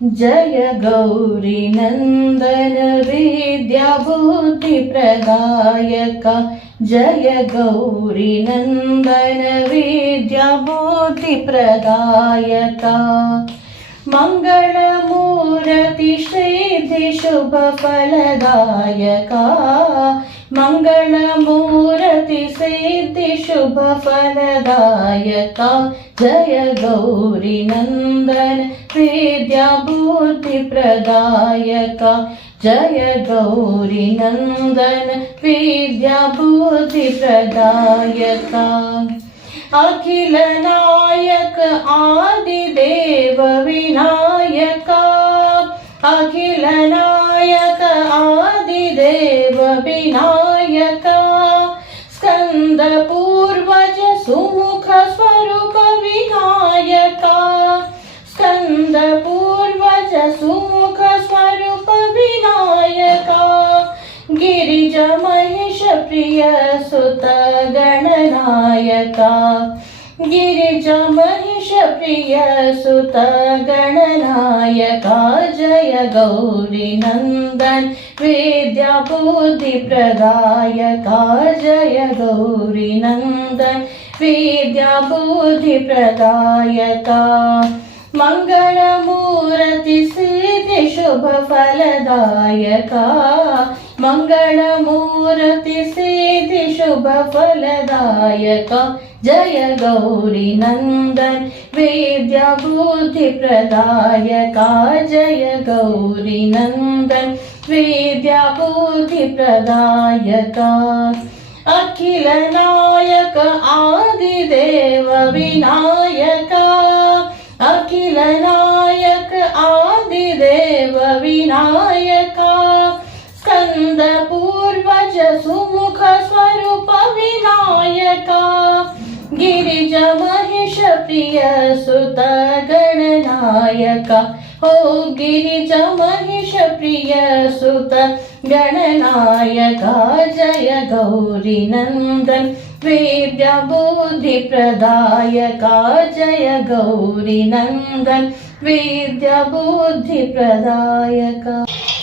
जय गौरी नंदन विद्या बुद्धि प्रदायक जय गौरी नंदन विद्या बुद्धि प्रदायक मंगल मूर्ति सिद्धि शुभ फलदायक मंगल मूर्ति सिद्धि शुभ फलदायक जय गौरी नंदन विद्या बुद्धि प्रदायक जय गौरी नंदन विद्या बुद्धि प्रदायक अखिल नायक आदिदेव विनायक अखिल नायक आदिदेव विनायक स्कंद पूर्वज सुमुख स्वरूप विनायक स्कंद पूर्वज सुमुख स्वरूप विनायक गिरिज महेश प्रिय सुत गणनायक गिरिज महेश प्रिय सुत गणनायक जय गौरी नंदन विद्या बुद्धि प्रदायक जय गौरी नंदन विद्या बुद्धि प्रदायक मंगल मूर्ति सिद्धि शुभ फलदायक मंगल मूर्ति सिद्धि शुभ फलदायक जय गौरी नंदन विद्या बुद्धि प्रदायक जय गौरी नंदन विद्या बुद्धि प्रदायक अखिल नायक आदिदेव विनायक अखिल नायक आदिदेव विनायक स्कंद पूर्वज सुमुख स्वरूप विनायक गिरिज महेश प्रिय सुत गणनायक ओ गिरिज महेश प्रिय सुत गणनायक जय गौरी नंदन विद्या बुद्धि प्रदायक जय गौरी नंदन विद्या बुद्धि प्रदायक।